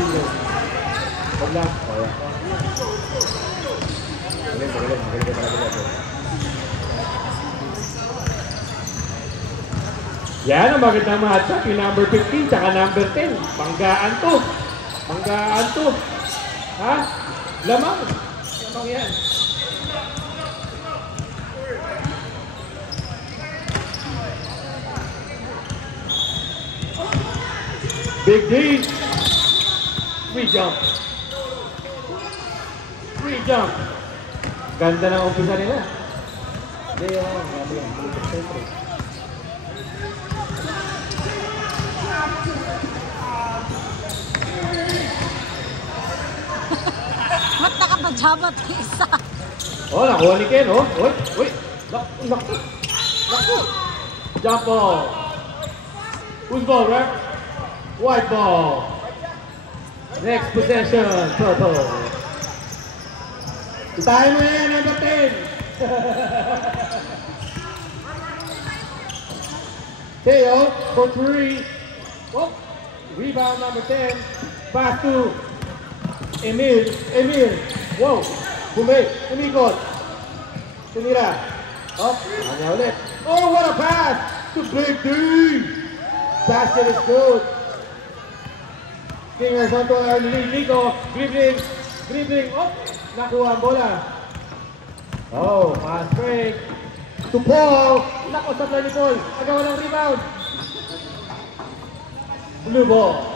Silo. Huwag lang. Magaling. Yan ang magandang matchup, yung number 15 tsaka number 10. Banggaan to. Ha? Lamang yan. Big D. Free jump. Ganda ng umpisa nila. Ba't nakapajabat ka isa? Oh, nakuha ni Ken, oh. Uy. Naku. Jump ball. Whose ball, ref? White ball. Next possession, purple. Tayo mo yan, number 10. Teo for 3. Oh, rebound number 10. Pass to Emil. Wow. Umikot. Tumira. Oh, kanya ulit. Oh, what a pass to Big D. Basket is good. Fingers onto Nico. Dribbling. Oh, nakuha ang bola. Oh, pass break. To Paul. Nako sa play ni Paul. Agawa ng rebound. Blue ball.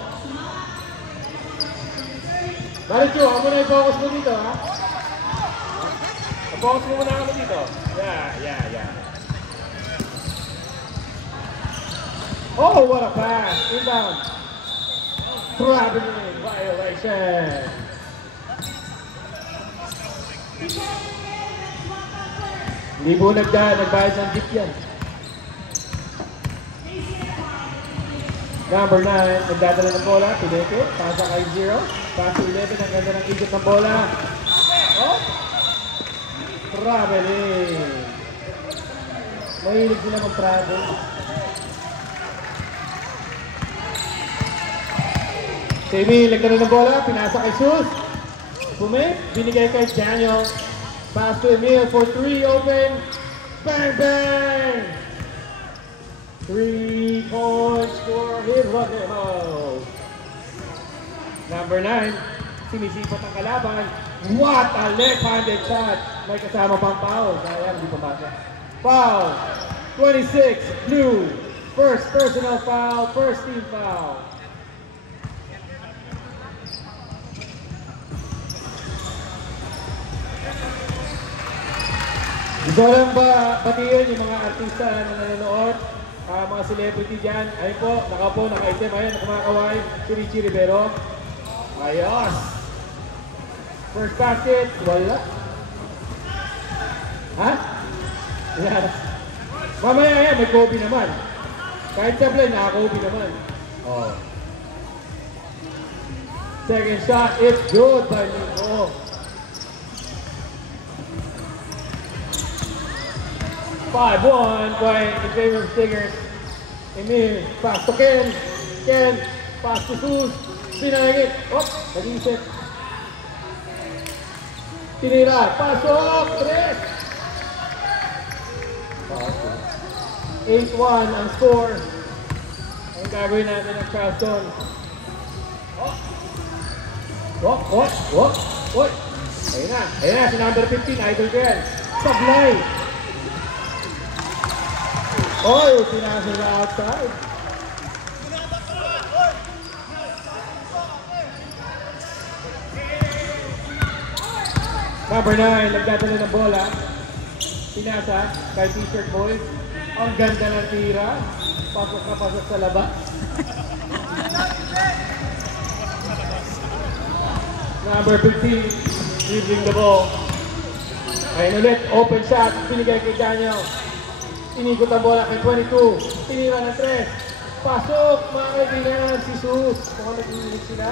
Marichu, ako na i-focus mo dito, ha? I-focus mo muna ako dito. Yeah. Oh, what a pass. Inbound. Traveling violation. Hindi po nagbayad ng gift yan. Number 9, nagdadala ng bola. Pineke, pasa kay 0. Pass to 11, ang ganda ng ikot ng bola. Oh! Traveling. Mahilig sila mag-travel. Si Emil, nagdala ng bola. Pinasa kay Sus. Binigay kay Daniel. Pass to Emil for 3, open. Bang! 3-point score. Hit him out. Number 9, sinisipot ang kalaban. What a left-handed shot. May kasama pang foul. Sayang, di pumasa. Foul. 26, blue. First personal foul, first team foul. Gusto lang ba batiin yung mga artista na nanonood? Mga celebrity dyan. Ayun po, nakaupo, nakaitim. Ayun, kumakaway. Si Richie Rivero. Ayos! First basket, wala. Ha? Yan. Mamaya yan, may Kobe naman. Kahit sa play, naka-Kobe naman. Oh. Second shot, it's good by Nico. Five, 1 by in favor of Stingers. Emil, pass to Ken. Ken, pass to Sus. Pinangit. Oh, nag-isip. Tinira. Pasok. 3. 8-1 ang score. Ang gagawin natin ng Charleston. Oh. Ayun na, si number 15. Idol ko yan. Sablay. Oh, sinasa na outside. Number 9, nagdadala ng bola. Pinasa kay T-shirt boy. Ang ganda ng tira. Pasok sa labas. Number 15, dribbling the ball. Ayun ulit, open shot. Binigay kay Daniel. Inikot ang bola kay 22. Tinira ng 3. Pasok, mga kaibigan, si Sus. Kung nag-iinig sila.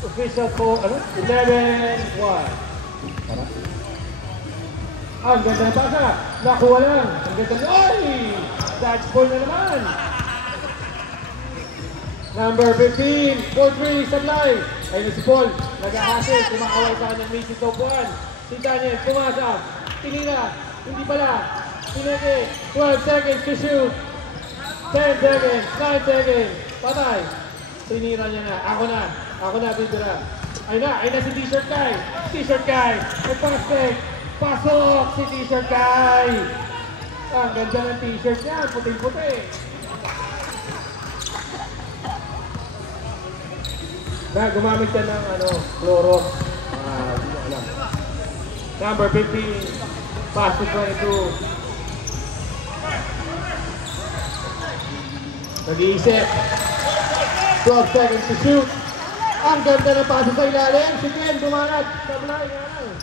Official call, 11-1. Ang ganda ng pasa. Nakuha lang. Ang ganda ng, oy! Dodge ball na naman. Number 15, 4-3, sablay. Ay na si Paul, nag-ahasik, kumakaway sa kanyang Macy's Top 1. Si Daniel, pumasa, tinira, hindi pala, tineke, 12 seconds to shoot. 10 seconds, 9 seconds, patay. Tinira niya na, ako na, bibira. Ay na si T-shirt guy. T-shirt guy, nagpasok, pasok si T-shirt guy. Ang ganda ng T-shirt niya, puting-puti. Gumamit siya ng Clorox. Hindi ko alam. Number 15, pass to 22. Nag-iisip. 12 seconds to shoot. Ang ganda ng paso sa ilalim. Si Ken bumanat. Sablay nga lang.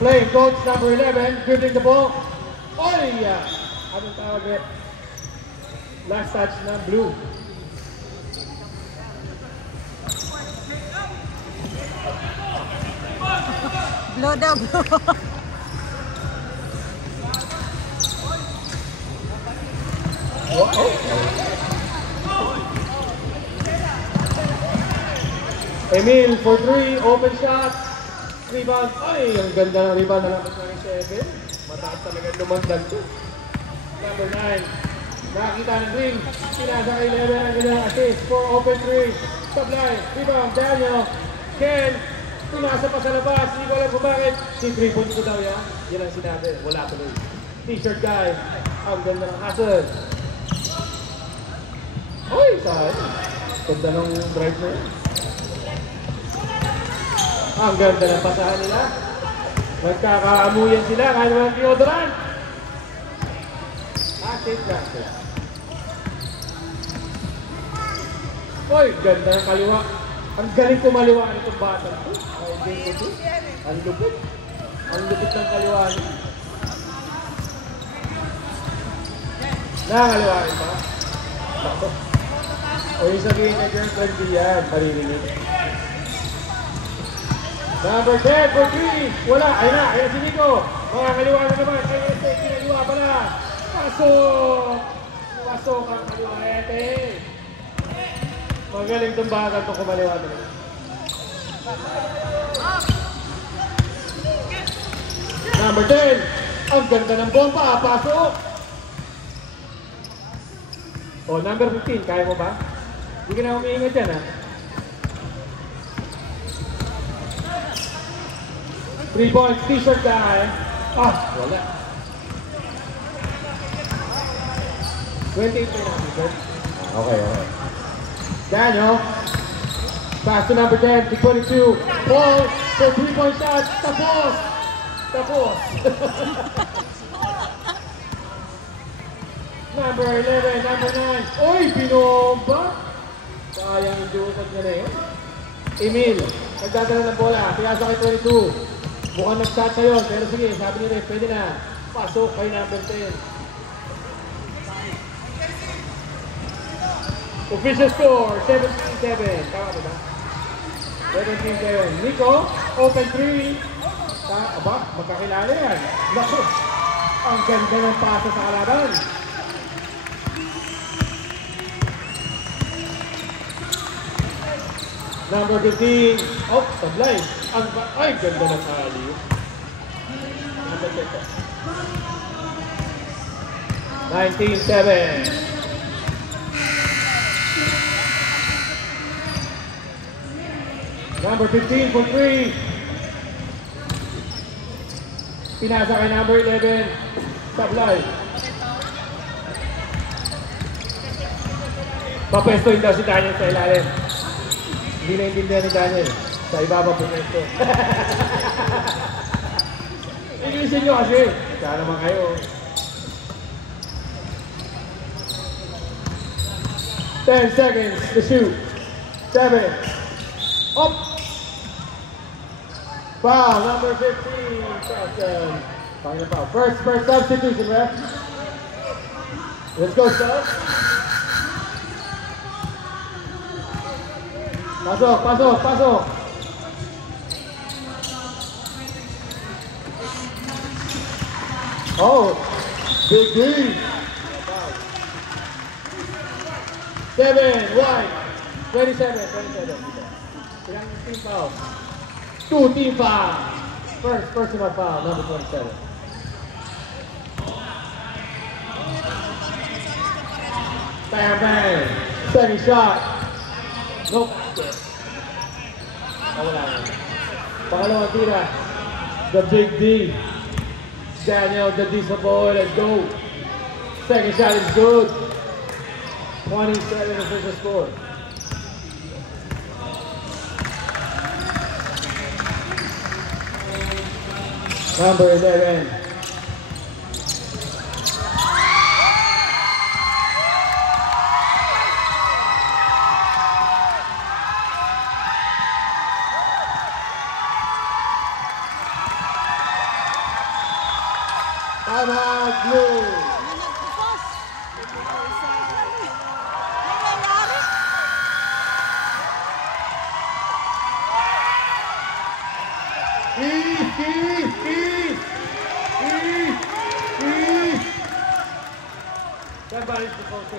Playing coach number 11, dribbling the ball. Oy! Anong tawag eh? Last touch ng blue. Blow daw, blow. Emil for 3, open shot. Rebound. Ay, ang ganda ng rebound na naman ng 7. Mataas talaga lumandag to. Number 9. Nakakita ng ring. Pinasa kay 11 ang ganda ng assist. 4 open 3. Sablay. Rebound. Daniel. Ken. Pinasa pa sa labas. Hindi ko alam kung bakit. Si 3 points ko daw yan. Yan ang sinabi. Wala tuloy. T-shirt guy. Ang ganda ng hustle. Ay, saan? Ganda ng drive na yun. Ang ganda ng pasahan nila. Nagkakaamuyan sila kahit walang deodorant. Safe practice. Uy, ganda ng kaliwa. Ang galing kumaliwa nitong bata. Ang lupit. Ang lupit ng kaliwa niya. Nakakaliwa rin ba? O yung sabihin na girlfriend di yan, maririnig. Number 10 for 3. Wala. Ayun si Nico. Makakaliwa na naman. Ayun si kinaliwa pala. Pasok! Pasok ang kaliwete. Magaling itong bata itong kumaliwa na naman. Number 10. Ang ganda ng bomba. Pasok! O, number 15. Kaya mo ba? Hindi ka na umiingat yan, ha? 3 points, T-shirt guy. Wala. 28 na natin, sir. Okay. Daniel. Pass to number 10, to 22. Paul, for 3-point shot. Tapos. Number 11, number 9. Uy, binomba. Sayang yung dukat niya na yun. Emil, nagdadala ng bola. Piyasa kay 22. Mukhang nag-shot na yun, pero sige, sabi ni Ref, pwede na. Pasok kay number 10. Official score, 17-7. Tama ba? 17-7. Nico, open 3. Aba, magkakilala yan. Naku, ang ganda ng pasa sa kalaban. Number 15. Oh, sablay. Ay, ganda ng ali. Number 19-7. Number 15 for 3. Pinasa kay number 11. Sablay. Papestoin daw si Daniel sa ilalim. Hindi naintindihan ni Daniel. Sa ibaba po nito. Inglesin nyo kasi. Kaya naman kayo. 10 seconds to shoot. 7. Up. Foul, number 15. Final foul. First substitution, ref. Let's go, sir. Pasok. Oh, big D. 7, white. 27. Ilang team foul? 2 team foul. First personal foul, number 27. Bang. Second shot. Nope. Wala na. Pangalawang tira. The Big D. Daniel, the Diesel Boy, let's go. Second shot is good. 27 official score. Number 11. Timeout, blue. Somebody's supposed to.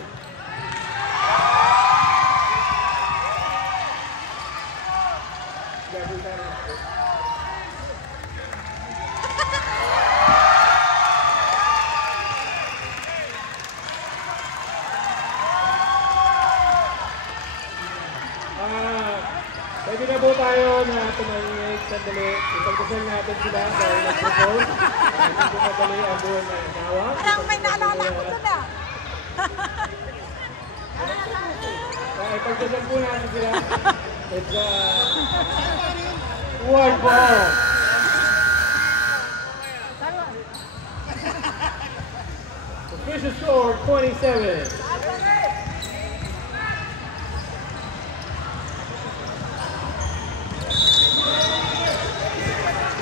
Pwede na po tayo na tumahimik sandali. Ipagdasal natin sila dahil nag-propose. Hindi ko madali ang buwan na inawa. Parang may naalala ko doon ah. Ipagdasal po natin sila. It's one ball. Official score 27.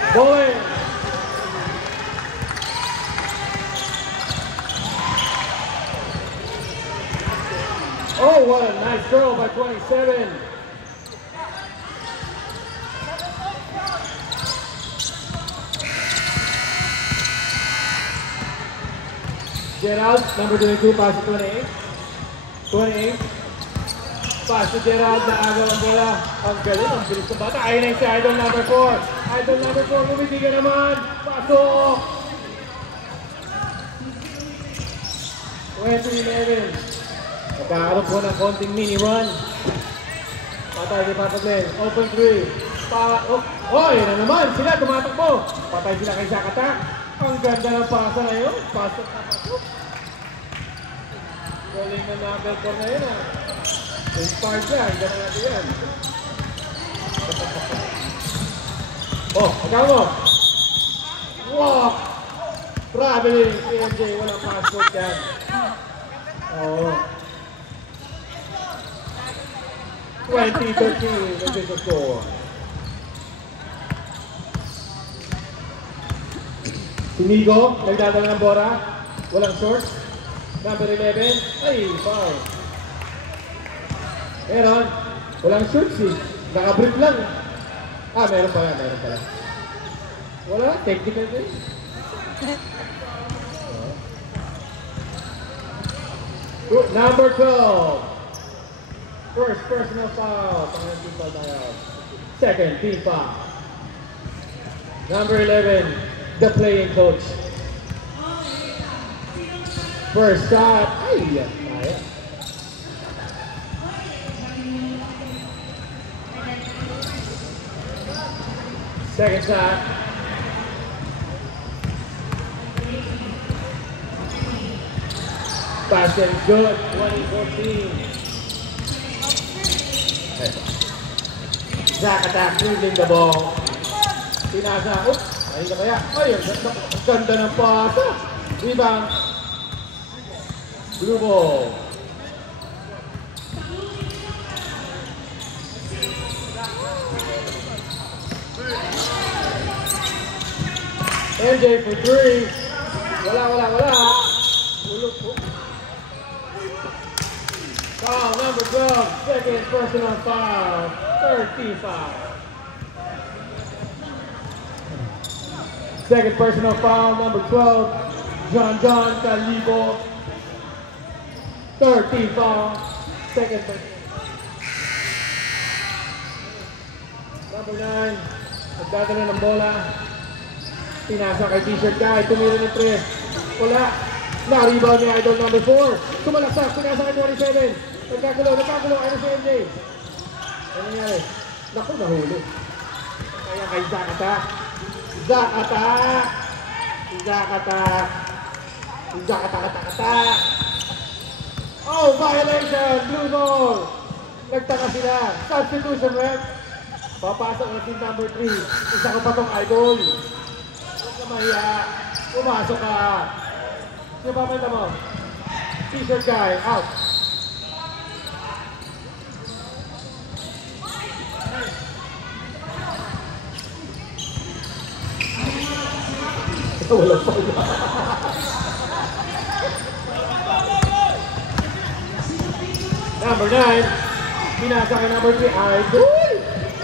Bowling. Oh, what a nice throw by 27. Gerald, number 22, pass to 28. 28. Pass to Gerald na agaw ang bola. Ang galing, ang bilis ng bata. Ayun na yung si Idol number 4. Idol number 4, bumibigyan naman. Pasok! 20-11. Nagkakaroon po ng konting mini run. Patay si Papa Glenn. Open 3. Oh, yun na naman. Sila tumatakbo. Patay sila kay Zakata. Ang ganda ng pasa na yun. Pasok na pasok. Galing na number 4 na yun ah. Inspired yan. Gano'n natin yan. Oh, agad mo. Wow! Traveling. PMJ, walang passport yan. Oh. 20-13, official score. Si Nigo, nagdadala ng Bora. Walang short. Number 11. Ay, foul. Meron. Walang shorts eh. Naka-brief lang. Ah, meron pala. Wala, technical din. Number 12. First personal foul. Pangalan team foul tayo. Second team foul. Number 11, the playing coach. First shot. Ay, kaya. Second shot. Basket is good. 20-14. Zakata dribbling the ball. Pinasa. Oops. Ay na kaya. Ay, ang ganda ng pasa. Rebound. Blue ball. MJ for 3. Wala. Ulog po. Foul number 12. Second personal foul. Third team foul. Second personal foul number 12. John Calibo. Third team foul. Second by number 9. Nagdadala ng bola. Pinasa kay t-shirt guy. Tumira ng 3. Wala. Na-rebound ni Idol number 4. Tumalaksak. Pinasa kay 27. Nagkagulo. Ano si MJ? Ano nangyari? Naku, nahuli. Kaya kay Zach Attack. Zach Attack. Oh, violation! Blue ball! Nagtaka sila. Substitution ref. Papasok na team number 3. Isa ko pa tong Idol. Huwag ka mahiya. Pumasok ka. Sino pa manda mo? T-shirt guy. Out. Wala pa yun. Number 9. Pinasa ka number 3.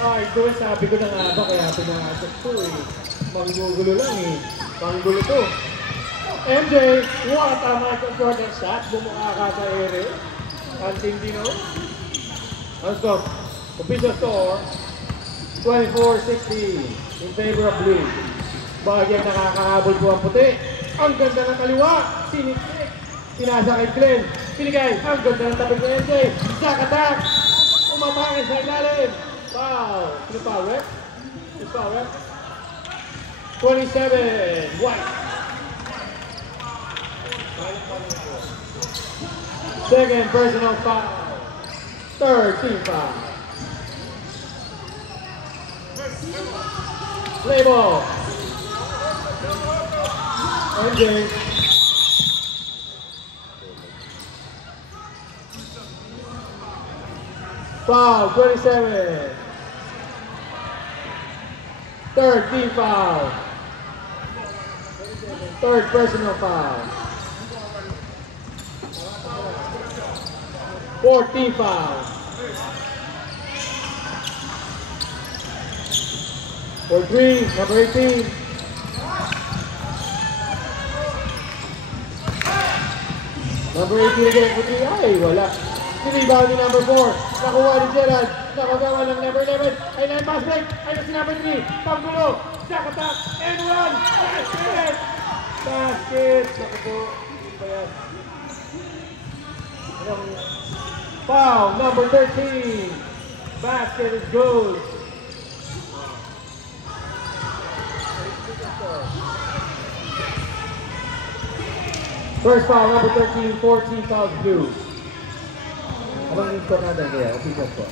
Idol, sabi ko na nga ba kaya pinasok to eh. Manggugulo lang eh. Manggulo to. MJ, what a Michael Jordan shot. Bumukha ka sa ere. Anting dino. Ang score. Official score. 24-16 in favor of blue. Bahagyang nakakahabol po ang puti. Ang ganda ng kaliwa. Siniklik. Pinasa kay Glenn. Pinigay. Ang ganda ng tabi ng MJ. Zach Attack. Umatake sa ilalim. Foul. Sino foul, ref? Sino foul, ref? 27. White. Second personal foul. Third team foul. Play ball. MJ. Foul, 27. Third team foul. Third personal foul. Fourth team foul. For 3, number 18. Number 18 again for 3. Ay, wala. Rebound ni number 4. Nakuha ni Gerald. Nakagawa ng number 11. Ay, na pass break. Ay, na si number 3. Panggulo. Zach Attack. And one. Basket. Basket. Naku po. Foul. Number 13. Basket is good. First foul, number 13, 14 fouls blue. Abang yung score natin kaya, official score.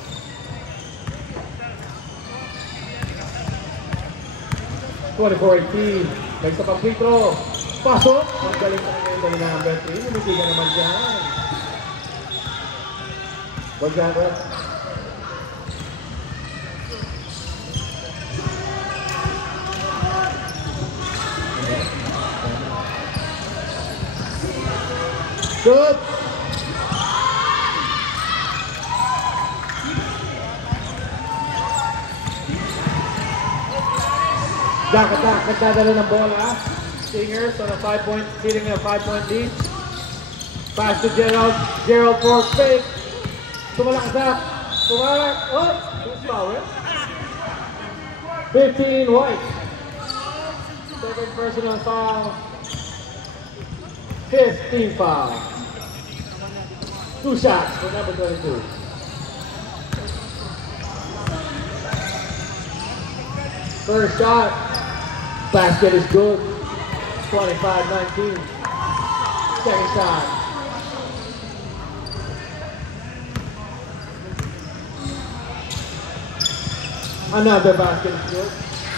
(24-18). May isa pang free throw. Pasok! Ang galing na ngayon ng number 3. Lumitigan naman dyan. Wag dyan, ref. Good. Zach Attack, nagdadala ng bola. Singers on a 5-point, feeding a 5-point lead. Pass to Gerald. Gerald for fake. Tumalaksak. Tumalak. Oh, who's foul, eh? 15 White. Second personal foul. 15 foul. 2 shots for number 22. First shot. Basket is good. 25-19. Second shot. Another basket is good.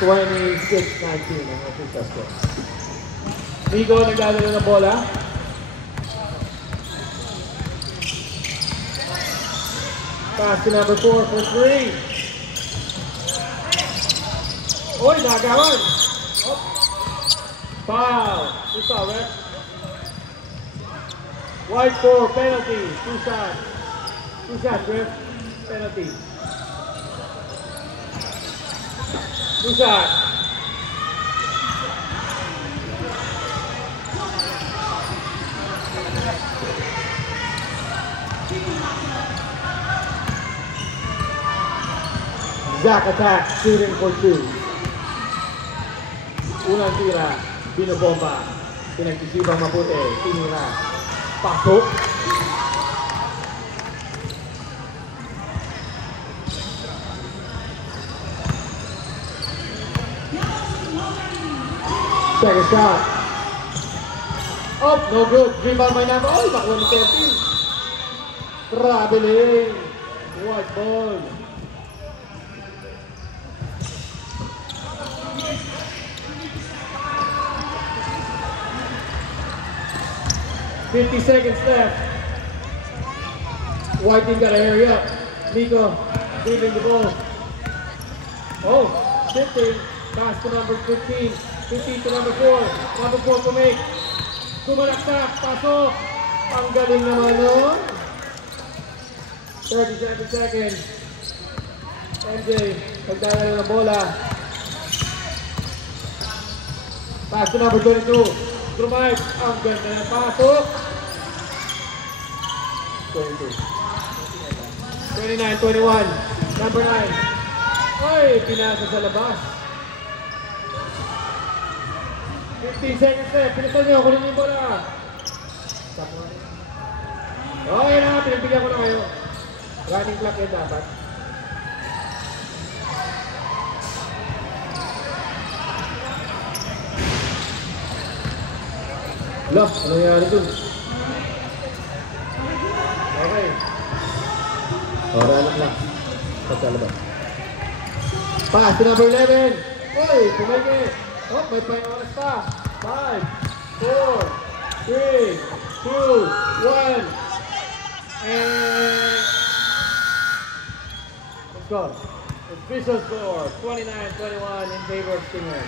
26-19 ang official score. Migo nagdadala ng bola. Pass to number 4 for 3. Oy, nagawan. Oh. Foul. Who's foul, ref? White 4, penalty. 2 shots. 2 shots, ref. Penalty. 2 shots. Zach attack, shooting for 2. Unang tira, binobomba. Pinag-isipang mabuti, tinira. Pasok. Second shot. Oh, no good. Rebound by number. Oh, nakuha ni Kevin. Traveling. White ball. $50 left. White team gotta hurry up. Nico leaving the ball. Oh, shifting. Pass to number 15. 15 to number 4. Number 4 to make. Kumalaksak. Pasok. Ang galing naman nun. 37 seconds. MJ, pagdala ng bola. Pass to number 22. Drive. Ang ganda ng pasok. 22. 29-21. Number 9. Ay, pinasa sa labas. 15 seconds left. Pinasan nyo. Kunin nyo yung bola. Okay na. Pinagbigyan ko na kayo. Running clock yun dapat. Lock. Ano nangyari dun? Okay. Running clock. Pagkalabas. Pass to number 11. Uy, pumake. Oh, may oras pa. 5, 4, 3, 2, 1. And let's go. Official score, 29-21 in favor of Stingers.